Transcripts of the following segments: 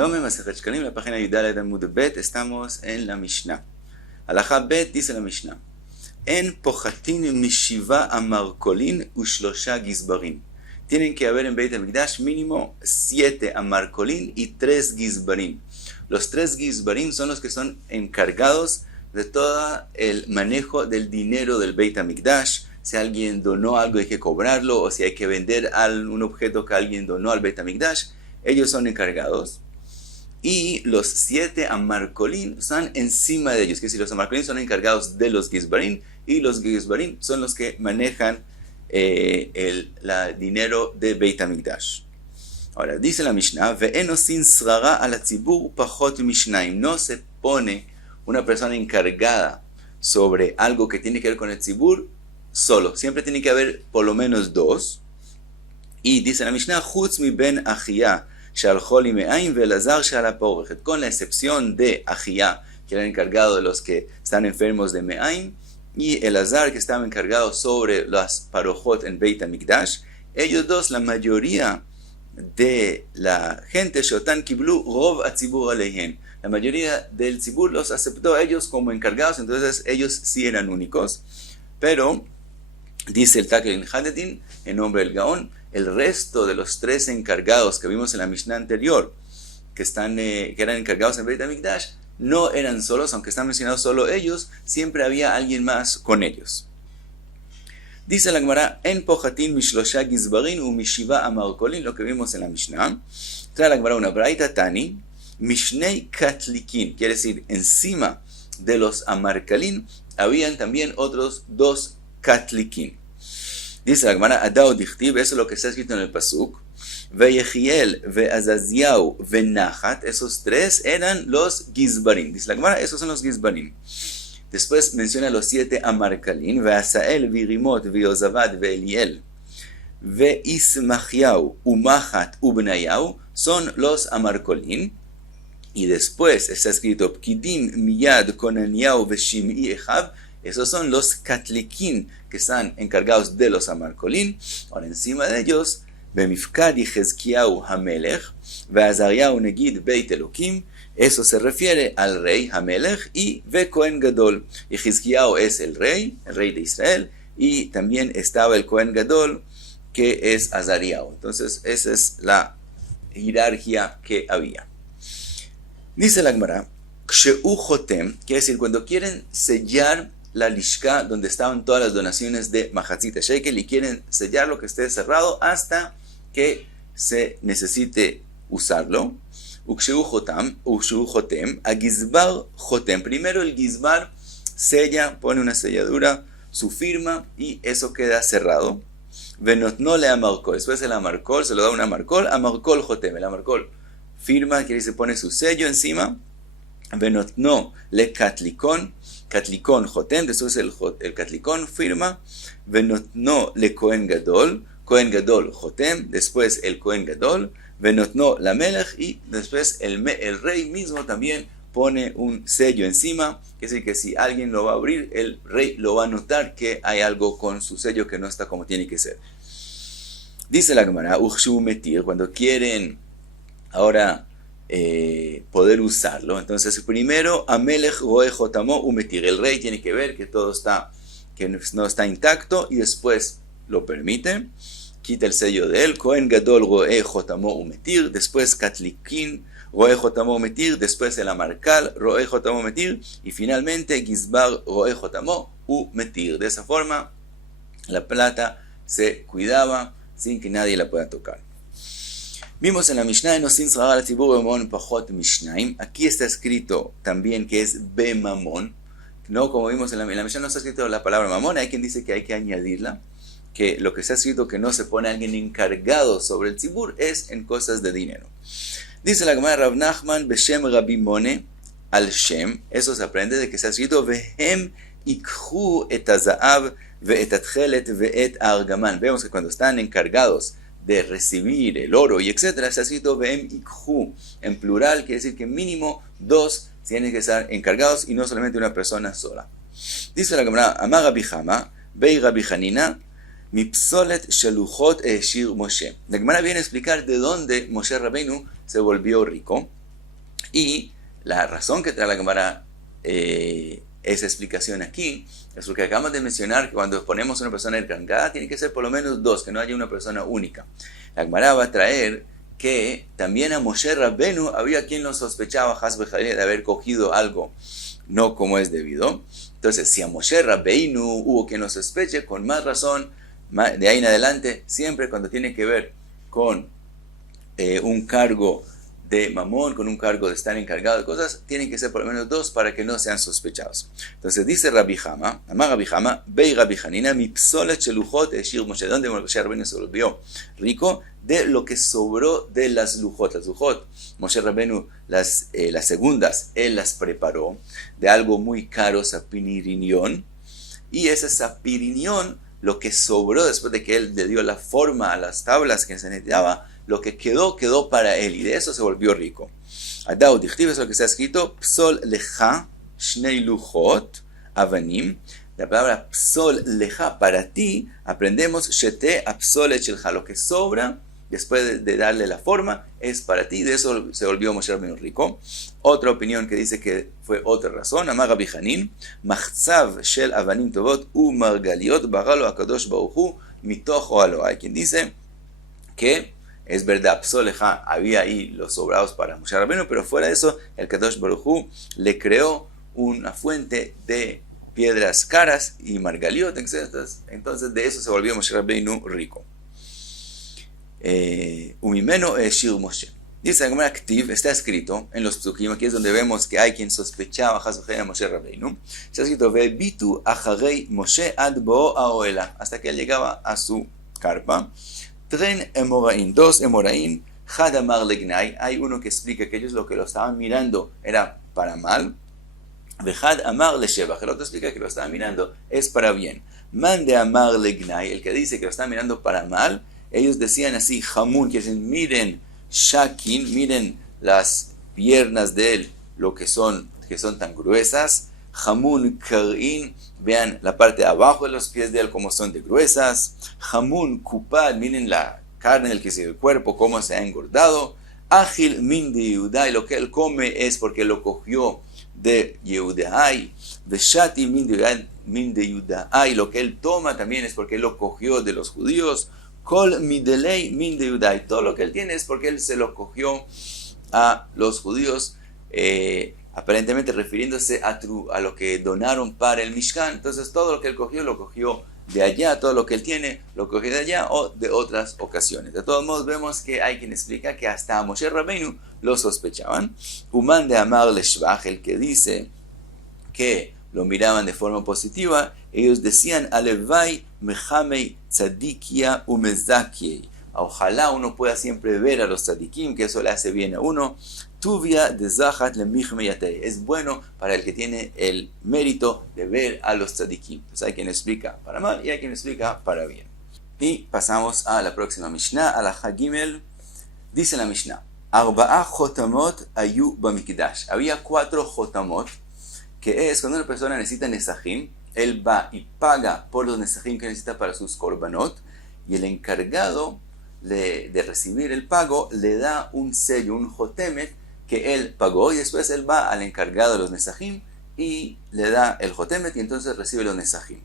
Shalom, Masechet Shkalim, la página Yudale de Amud Bet, estamos en la Mishnah. Alajá Bet dice la Mishnah: En pochatin mishiva amarkolin ushlosha gizbarin. Tienen que haber en Beit HaMikdash mínimo 7 amarkolin y 3 gizbarin. Los 3 gizbarin son los que son encargados de todo el manejo del dinero del Beit HaMikdash. Si alguien donó algo hay que cobrarlo, o si hay que vender un objeto que alguien donó al Beit HaMikdash, ellos son encargados. Y los 7 amarkolin están encima de ellos, que si los amarkolin son encargados de los gizbarim, y los gizbarim son los que manejan el dinero de Beit HaMikdash. Ahora, dice la Mishnah: Ve'eno sin srara al tzibur pachot mishnaim. No se pone una persona encargada sobre algo que tiene que ver con el tzibur solo. Siempre tiene que haber por lo menos 2. Y dice la Mishnah: Chutz mi ben Achia shalcholi me'aim ve'elazar shalaporchet. Con la excepción de Achia, que era el encargado de los que están enfermos de me'aim, y Elazar, que estaba encargado sobre las parojot en Beit HaMikdash, ellos dos, la mayoría de la gente, Shotan Kiblu Rov Atzibur Aleihen, la mayoría del tzibur los aceptó a ellos como encargados, entonces ellos sí eran únicos. Pero, dice el Takel Hadetin, en nombre del Gaón, el resto de los 3 encargados que vimos en la Mishnah anterior, que eran encargados en Beit HaMikdash, no eran solos, aunque están mencionados solo ellos, siempre había alguien más con ellos. Dice la Gemara: En pochatin mishlosha gizbarin u mishiva amarkolin, lo que vimos en la Mishnah. Trae la Gemara una braita tani, mishnei katlikin, quiere decir, encima de los amarkalin habían también otros 2 katlikin. Dice la Gemara: Adao dichtib, eso es lo que está escrito en el pasuk. Veyechiel, Veazaziau, Venachat, esos 3 eran los gizbarim. Dice la Gemara: esos son los gizbarim. Después menciona los 7 amarkalin: Veasael, Virimot, Veozavad, Veeliel, Veismachiau, Umachat, Ubnayau, son los amarkolin. Y después está escrito Pkidim, Miyad, Konaniau, Veshim'i, Echab. Esos son los katlikin que están encargados de los amarkolin. Ahora, encima de ellos, Bemifkad Yechezkiau Hamelech, Veazariau Negid Beit Elokim. Eso se refiere al rey Hamelech y Ve Kohen Gadol. Yechezkiau es el rey de Israel, y también estaba el Kohen Gadol, que es Azariau. Entonces, esa es la jerarquía que había. Dice la Gemara: Kshe'u Chotem, quiere decir, cuando quieren sellar la lishka donde estaban todas las donaciones de Mahatzit Shekel, y quieren sellar lo que esté cerrado hasta que se necesite usarlo. Ukshe'u Chotem, a Gizbar Chotem. Primero el Gizbar sella, pone una selladura, su firma, y eso queda cerrado. Venotno le amarkol. Después el amarkol se lo da un amarkol. Amarkol Chotem. El amarkol firma, que se pone su sello encima. Venotno le katlikon. Katlikon Jotem, después el Katlikon firma. Venotno le Kohen Gadol Jotem, después el Kohen Gadol. Venotno la Melech, y después el rey mismo también pone un sello encima, que es decir, que si alguien lo va a abrir, el rey lo va a notar que hay algo con su sello que no está como tiene que ser. Dice la Gemara: Uchshu metir, cuando quieren ahora poder usarlo, entonces primero Amelech roe jotamo umetir, el rey tiene que ver que todo que no está intacto, y después lo permite, quita el sello de él. Kohen Gadol roe jotamo umetir, después Katlikin roe jotamo umetir, después el amarkal roe jotamo umetir, y finalmente Gizbar roe jotamo umetir. De esa forma la plata se cuidaba sin que nadie la pueda tocar. Vimos en la Mishnah: aquí está escrito también que es Bemamón, no como vimos en la Mishnah, no está escrito la palabra mamón. Hay quien dice que hay que añadirla, que lo que está escrito que no se pone a alguien encargado sobre el tzibur es en cosas de dinero. Dice la Gemara: Rav Nachman Beshem Rabbi Mone al Shem, eso se aprende de que está escrito Vehem ikhu et hazaav ve'et atchelet ve'et argaman. Vemos que cuando están encargados de recibir el oro y etcétera, está escrito Vehem ikhu en plural, quiere decir que mínimo 2 tienen que estar encargados y no solamente una persona sola. Dice la Gemara: Amar Rabbi Chama Bei Rabbi Hanina Mipsolet Shaluchot Eshir Moshe. La Gemara viene a explicar de dónde Moshe Rabbeinu se volvió rico. Y la razón que trae la Gemara esa explicación aquí es porque acabamos de mencionar que cuando ponemos una persona encargada tiene que ser por lo menos dos, que no haya una persona única. La Gemara va a traer que también a Moshe Rabbenu había quien lo sospechaba de haber cogido algo no como es debido. Entonces, si a Moshe Rabbeinu hubo quien lo sospeche, con más razón, de ahí en adelante, siempre cuando tiene que ver con un cargo de mamón, con un cargo de estar encargado de cosas, tienen que ser por lo menos dos para que no sean sospechados. Entonces dice Rabbi Jama, Amar Rabbi Jama, Bei Rabbi Hanina, mi psolet shelujot eshir Moshe, donde Moshe Rabbeinu se volvió rico, de lo que sobró de las lujot. Las lujot, Moshe Rabbeinu, las segundas, él las preparó de algo muy caro, sapinirinión, y ese sapirinión, lo que sobró después de que él le dio la forma a las tablas que se necesitaba, lo que quedó para él, y de eso se volvió rico. Adao dichtiv es lo que está escrito, psol lecha, shnei luchot, avanim. La palabra psol lecha, para ti, aprendemos shete apsolet shelcha, lo que sobra después de darle la forma, es para ti, de eso se volvió Moshe Rabbeinu rico. Otra opinión que dice que fue otra razón, Amar Rabbi Hanin, machzav shel avanim tovot u margaliot baralo akadosh baruch hu mitoch oalo. Hay quien dice que es verdad, psoleja, había ahí los sobrados para Moshe Rabbeinu, pero fuera de eso, el Kadosh Baruj Hu le creó una fuente de piedras caras y margaliot, etc. Entonces de eso se volvió Moshe Rabbeinu rico. Umimeno eshir Moshe. Dice la Gemara Activ, está escrito en los Psukim, aquí es donde vemos que hay quien sospechaba a Moshe Rabbeinu. Está escrito, Vebitu acharei Moshe ad bo aoela, hasta que él llegaba a su carpa. Tren emoraín, dos emoraín, had amar legnai, hay uno que explica que ellos lo que lo estaban mirando era para mal, had amar leshevach, el otro explica que lo estaban mirando es para bien. Man de amar legnai, el que dice que lo estaban mirando para mal, ellos decían así, jamun, que dicen, miren shakin, miren las piernas de él, lo que son tan gruesas, jamun karin, vean la parte de abajo de los pies de él como son de gruesas. Jamun kupad, miren la carne del que sigue el cuerpo, cómo se ha engordado. Ágil min de Yehudai, lo que él come es porque lo cogió de Yehudai. Veshati min de Yehudai, lo que él toma también es porque él lo cogió de los judíos. Kol midelei min de Yehudai, todo lo que él tiene es porque él se lo cogió a los judíos. Aparentemente refiriéndose a lo que donaron para el Mishkan. Entonces todo lo que él cogió, lo cogió de allá, todo lo que él tiene, lo cogió de allá o de otras ocasiones. De todos modos vemos que hay quien explica que hasta a Moshe Rabbeinu lo sospechaban. Uman de Amar Leshvach, el que dice que lo miraban de forma positiva, ellos decían, Alevai mechamei tzadikia umezakiei. Ojalá uno pueda siempre ver a los tzadikim, que eso le hace bien a uno. Tuvia de Zahat le Michmeyatei. Es bueno para el que tiene el mérito de ver a los tzadikim. Entonces hay quien explica para mal y hay quien explica para bien. Y pasamos a la próxima Mishnah, a la Hagimel. Dice la Mishnah, Arba'a Jotamot ayu bamikdash. Había 4 Jotamot, que es cuando una persona necesita nesajim, él va y paga por los nesajim que necesita para sus korbanot, y el encargado de recibir el pago le da un sello, un jotemet, que él pagó, y después él va al encargado de los nesajim y le da el jotemet y entonces recibe los nesajim.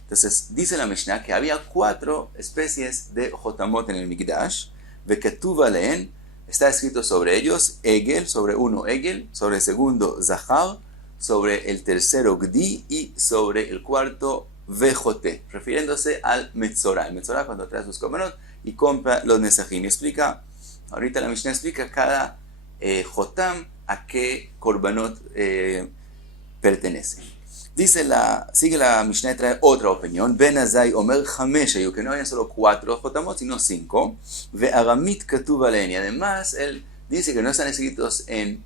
Entonces dice la Mishnah que había 4 especies de jotamot en el Mikdash. Veketuva leen, está escrito sobre ellos, egel, sobre uno egel, sobre el segundo zahar, sobre el tercero gdi y sobre el cuarto vejote, refiriéndose al metzorah. El metzorah cuando trae sus korbanot y compra los nesajim. Explica, ahorita la Mishnah explica cada jotam a qué korbanot pertenece. Sigue la Mishnah y trae otra opinión. Ben Azai Omer Hamesh, que no hayan solo 4 jotamot, sino 5. Ve Aramit Katuv Alein, y además él dice que no están escritos en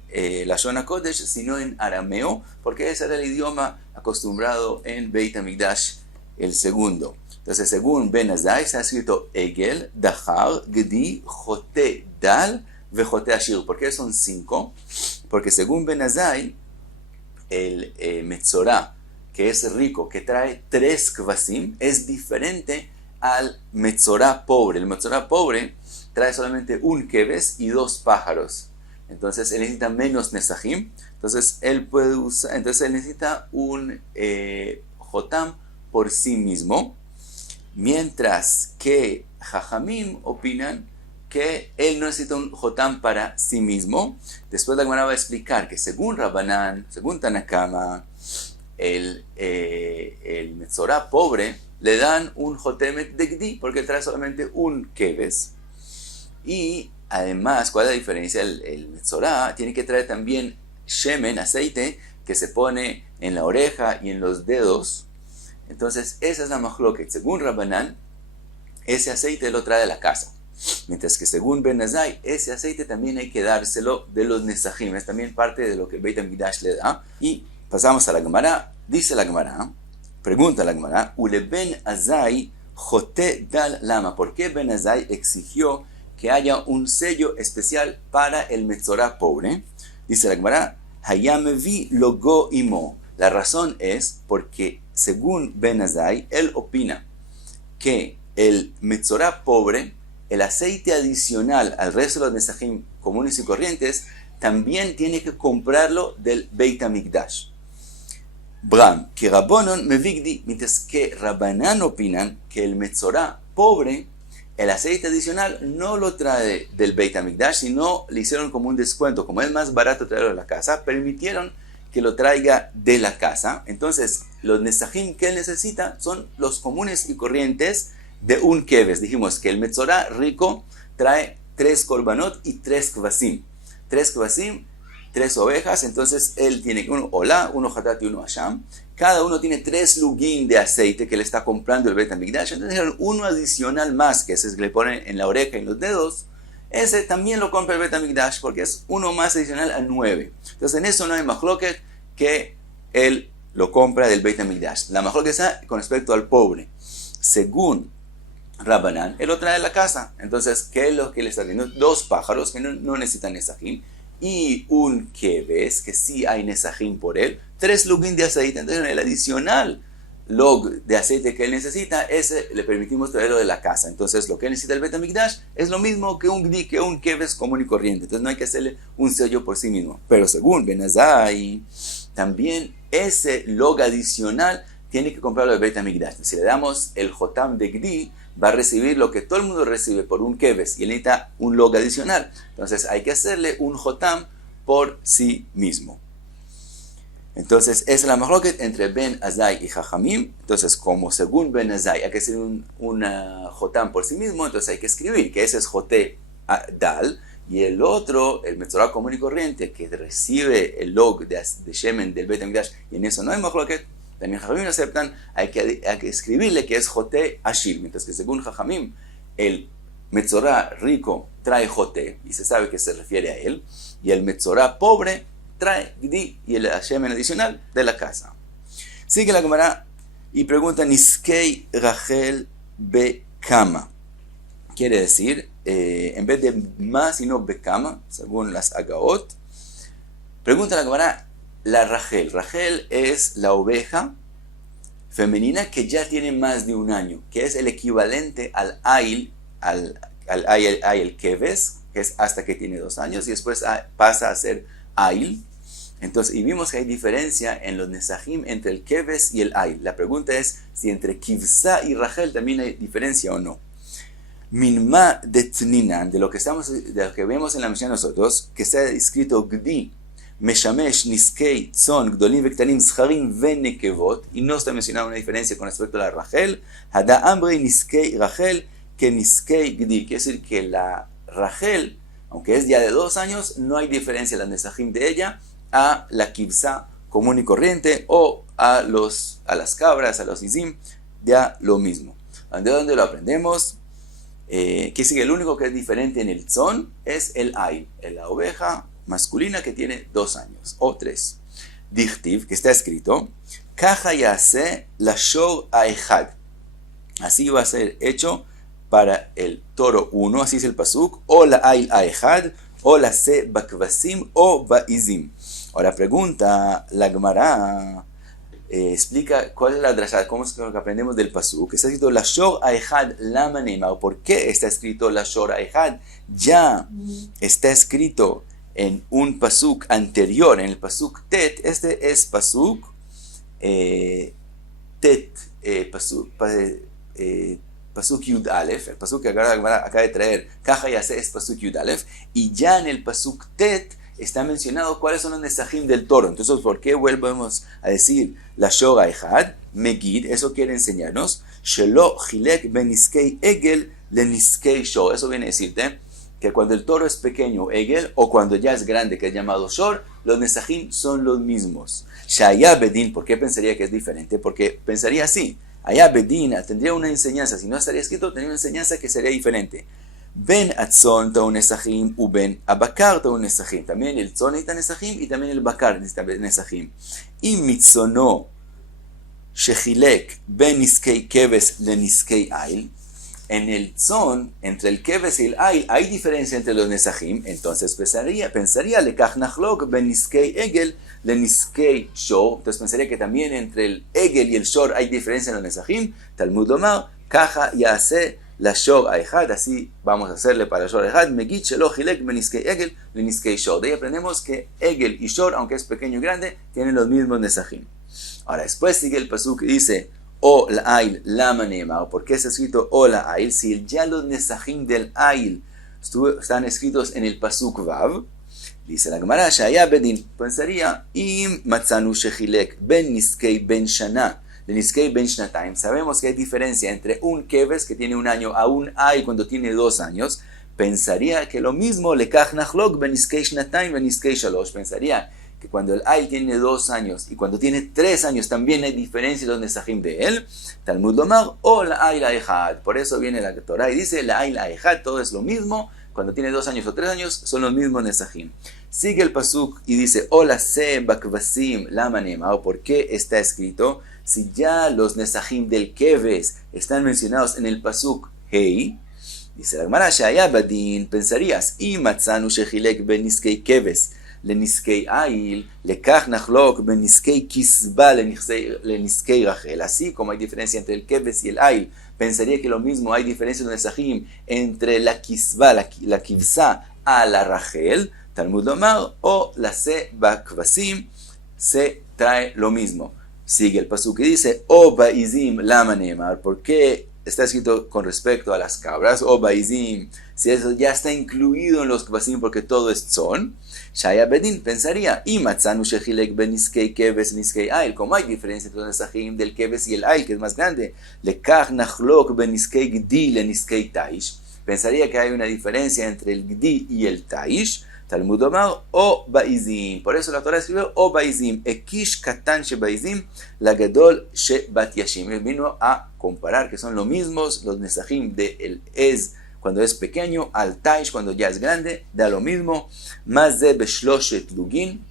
la Shona Kodesh, sino en arameo, porque ese era el idioma acostumbrado en Beit HaMikdash, el segundo. Entonces, según Ben Azai, se ha escrito Egel, Dahar, Gedi, Jote, Dal, Vejote Ashir. ¿Por qué son 5? Porque según Ben Azai, el Metzorah, que es rico, que trae 3 kvasim, es diferente al Metzorah pobre. El Metzorah pobre trae solamente un keves y 2 pájaros. entonces él necesita menos nesajim, entonces él puede usar, entonces él necesita un jotam por sí mismo, mientras que Jajamim opinan que él no necesita un jotam para sí mismo. Después la Gemara va a explicar que según Rabbanán, según Tanakama, el Metzorá pobre le dan un jotemet de Gdi porque trae solamente un keves. Y además, ¿cuál es la diferencia? El Metzorá tiene que traer también shemen, aceite, que se pone en la oreja y en los dedos. Entonces, esa es la mahloket. Según Rabbanán, ese aceite lo trae a la casa. Mientras que según Ben Azai, ese aceite también hay que dárselo de los nesajim. Es también parte de lo que el Beit HaMikdash le da. Y pasamos a la Gemara. Dice la Gemara, pregunta la Gemara, Ule Ben Azai jote dal lama. ¿Por qué Ben Azai exigió que haya un sello especial para el Metzorá pobre? Dice la Gemara, Hayamevi logo imo. La razón es porque según Ben Azai, él opina que el Metzorá pobre, el aceite adicional al resto de los nesajim comunes y corrientes, también tiene que comprarlo del Beit HaMikdash. Bram, que Rabbonon mevigdi, mientras que Rabbanán opinan que el Metzorá pobre, el aceite adicional no lo trae del Beit HaMikdash, sino le hicieron como un descuento. Como es más barato traerlo de la casa, permitieron que lo traiga de la casa. Entonces, los nesajim que él necesita son los comunes y corrientes de un keves. Dijimos que el Metzorá rico trae 3 korbanot y 3 kvasim. 3 kvasim, 3 ovejas, entonces él tiene uno olá, uno hatat y uno asham. Cada uno tiene 3 lugim de aceite que le está comprando el Beit HaMikdash. Entonces uno adicional más, que ese es que le ponen en la oreja y en los dedos, ese también lo compra el Beit HaMikdash porque es uno más adicional a 9. Entonces en eso no hay mahloket que él lo compra del Beit HaMikdash. La mahloket está con respecto al pobre. Según Rabbanán, él lo trae a la casa. Entonces, ¿qué es lo que le está dando? 2 pájaros que no necesitan nesajim y un keves, que sí hay nesajim por él, 3 lugim de aceite. Entonces, el adicional log de aceite que él necesita, ese le permitimos traerlo de la casa. Entonces, lo que él necesita el Beit HaMikdash es lo mismo que un gdi, que un keves común y corriente. Entonces, no hay que hacerle un sello por sí mismo. Pero según Ben Azai, también ese log adicional tiene que comprarlo del Beit HaMikdash. Si le damos el jotam de gdi, va a recibir lo que todo el mundo recibe por un keves y él necesita un log adicional. Entonces hay que hacerle un jotam por sí mismo. Entonces esa es la mahloket entre Ben Azai y Jajamim. Entonces como según Ben Azai hay que hacer un jotam por sí mismo, entonces hay que escribir que ese es jote dal y el otro, el Metzorá común y corriente que recibe el log de shemen del Beit HaMikdash, y en eso no hay mahloket. También Jajamim aceptan, hay que escribirle que es jote ashir, mientras que según Jajamim, el Metzorá rico trae jote, y se sabe que se refiere a él, y el Metzorá pobre trae gdi y el shemen adicional de la casa. Sigue la Gemara y pregunta, Niskei Rachel Bekama. Quiere decir, en vez de ma, sino Bekama, según las Agaot. Pregunta la Gemara, la Rachel. Rachel es la oveja femenina que ya tiene más de un año, que es el equivalente al Ail, el Keves, que es hasta que tiene 2 años, y después pasa a ser Ail. Entonces, y vimos que hay diferencia en los nesajim entre el Keves y el Ail. La pregunta es si entre Kivsa y Rachel también hay diferencia o no. Minma de Tninan, de lo que vemos en la Mishnah nosotros, que está escrito Gdi, Meshamesh, Niskei, Tzon, Gdolim, Vektanim, Zharim, Venekevot, y no está mencionada una diferencia con respecto a la Rachel. Hada Ambre, Niskei, Rachel, que Niskei, Gdi. Quiere decir que la Rachel, aunque es ya de 2 años, no hay diferencia en la Nesajim de ella a la Kivsa común y corriente o a las cabras, a los Izim, ya lo mismo. ¿De dónde lo aprendemos? Que sigue, el único que es diferente en el Tzon es el Ail, la oveja masculina que tiene 2 años o 3. Dichtiv, que está escrito, Kaja yase la shor aechad. Así va a ser hecho para el toro 1, así es el pasuk, o la ail aechad, o la se bakvasim o baizim. Ahora pregunta la Gemara, explica cuál es la drasha, cómo es lo que aprendemos del pasuk, que está escrito la shor aechad lama neimar. ¿Por qué está escrito la shor aechad? Ya está escrito en un pasuk anterior, en el pasuk tet. Este es pasuk tet, pasuk yud alef, el pasuk que acaba de traer, caja y hace es pasuk yud alef, y ya en el pasuk tet está mencionado cuáles son los nesajim del toro. Entonces, ¿por qué volvemos a decir la shoga echad, megid? Eso quiere enseñarnos, shelo chilek ben niskei egel le niskei shor. Eso viene a decirte que cuando el toro es pequeño, egel, o cuando ya es grande, que es llamado shor, los nesajim son los mismos. Shaya bedin, ¿por qué pensaría que es diferente? Porque pensaría así, allá bedin tendría una enseñanza, si no estaría escrito, tendría una enseñanza que sería diferente. Ben atzon taun nesajim u ben abakar taun nesajim. También el tzon necesita nesajim y también el bakar necesita nesajim. Y mitzono shechilek ben niskei keves le niskei ail. En el tzon, entre el keves y el ail, hay diferencia entre los nesajim. Entonces pensaría lekach nachlok ben niskei egel le niskei shor. Entonces pensaría que también entre el egel y el shor hay diferencia en los nesajim. Talmud lomar, caja yase la shor echad, así vamos a hacerle para shor echad, megid shelo chilek ben niskei egel le niskei shor. De ahí aprendemos que egel y shor, aunque es pequeño y grande, tienen los mismos nesajim. Ahora, después sigue el pasuk que dice, o la ail lama neemar. ¿Por qué está escrito o la ail? Si ya los nesajim del ail están escritos en el pasuk vav, dice la Gemara, shaya bedin, pensaría, im matzanu shechilek ben niskei ben shana de niskei ben shnataim. Sabemos que hay diferencia entre un keves que tiene un año a un ail cuando tiene 2 años. Pensaría que lo mismo lekach nachlok ben niskei shnataim ben niskei shalosh. Pensaría que cuando el ail tiene 2 años y cuando tiene 3 años también hay diferencia en los nesajim de él. Talmud lomar o la ail echad. Por eso viene la Torah y dice la ail echad, todo es lo mismo. Cuando tiene 2 años o 3 años son los mismos nesajim. Sigue el pasuk y dice ola se bakvasim lama neemar. ¿Por qué está escrito? Si ya los nesajim del keves están mencionados en el pasuk hei, dice la Gemara, shaya badin, pensarías, y matzanu shechilek ben niskei keves le niskei ail, lekach nachlok ben niskei kisba le niskei rachel. Así como hay diferencia entre el keves y el ail, pensaría que lo mismo hay diferencia en los nesajim entre la kisba, la kivsa a la rachel. Talmud lomar, o la se bakvasim, se trae lo mismo. Sigue el pasuk que dice, o baizim lama neemar. ¿Por qué está escrito con respecto a las cabras? O baizim, si eso ya está incluido en los kvasim porque todo es tzon. Shaya bedin pensaría, y matzanu shechilek ben niskei keves niskei ail. Como hay diferencia entre los nesajim del keves y el ail, que es más grande, lekach nachlok ben niskei gdi le niskei taish. Pensaría que hay una diferencia entre el gdi y el taish. Talmud lomar o baizim. Por eso la Torah escribió o baizim. Ekish katan she baizim, la gadol she bat yashim. Él vino a comparar que son los mismos los nesajim de el ez cuando es pequeño al taish cuando ya es grande, da lo mismo. Más de beshloshet lugin,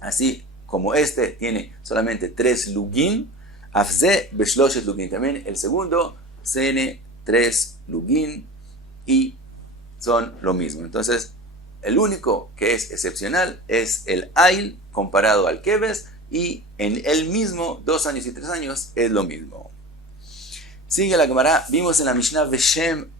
así como este tiene solamente 3 lugin, afze beshloshet lugin. También el segundo tiene 3 lugin y son lo mismo. Entonces el único que es excepcional es el ail comparado al keves, y en el mismo 2 años y 3 años es lo mismo. Sigue la Gemara, vimos en la Mishnah Veshem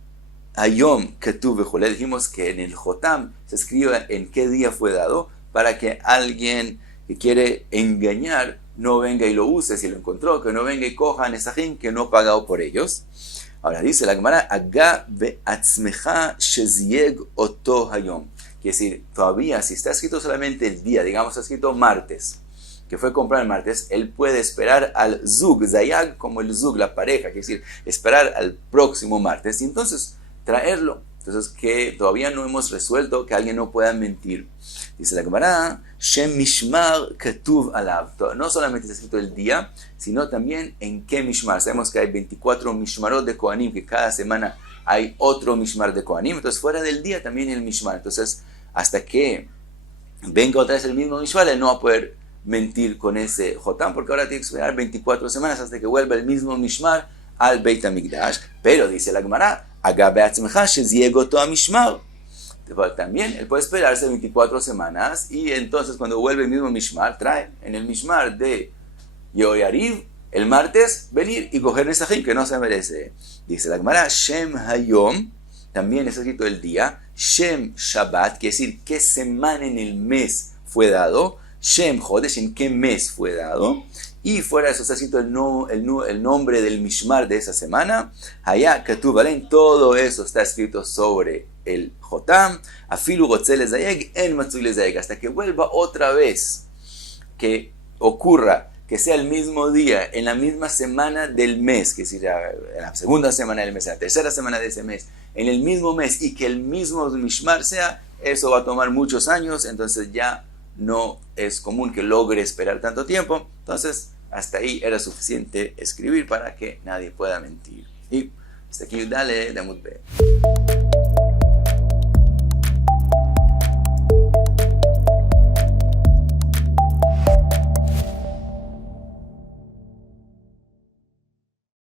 Hayom Ketuv Bechule, dijimos que en el Jotam se escribe en qué día fue dado, para que alguien que quiere engañar no venga y lo use, si lo encontró, que no venga y coja nesajim que no ha pagado por ellos. Ahora dice la Gemara, Aga be'atzmecha shezieg oto hayom. Quiere decir, todavía si está escrito solamente el día, digamos está escrito martes, que fue comprar el martes, él puede esperar al zug, zayag como el zug, la pareja, quiere decir, esperar al próximo martes y entonces traerlo. Entonces que todavía no hemos resuelto que alguien no pueda mentir. Dice la Gemara, Shem Mishmar Ketuv Alav. No solamente está escrito el día, sino también en qué Mishmar. Sabemos que hay 24 Mishmarot de Kohanim, que cada semana hay otro Mishmar de Kohanim. Entonces fuera del día también el Mishmar. Entonces hasta que venga otra vez el mismo Mishmar, él no va a poder mentir con ese Jotam, porque ahora tiene que esperar 24 semanas hasta que vuelva el mismo Mishmar al Beit HaMikdash. Pero dice la Gemara, Aga be'atzmecha shezieg oto hamishmar. También él puede esperarse 24 semanas y entonces cuando vuelve el mismo Mishmar, trae en el Mishmar de Yehoyariv el martes venir y coger nesajim que no se merece. Dice la Gemara, Shem Hayom, también está escrito el día, Shem Shabbat, quiere decir qué semana en el mes fue dado. Shem Jodesh, en qué mes fue dado. Y fuera de eso está escrito el nombre del Mishmar de esa semana. Hayá Katuv Alein, todo eso está escrito sobre el Jotam. Afilu Gotzel Lezayeg, en Matzui Lezayeg, hasta que vuelva otra vez, que ocurra, que sea el mismo día, en la misma semana del mes, que decir, en la segunda semana del mes, en la tercera semana de ese mes, en el mismo mes, y que el mismo Mishmar sea, eso va a tomar muchos años, entonces ya no es común que logre esperar tanto tiempo. Entonces, hasta ahí era suficiente escribir para que nadie pueda mentir. Y hasta aquí, dale, de Amud B.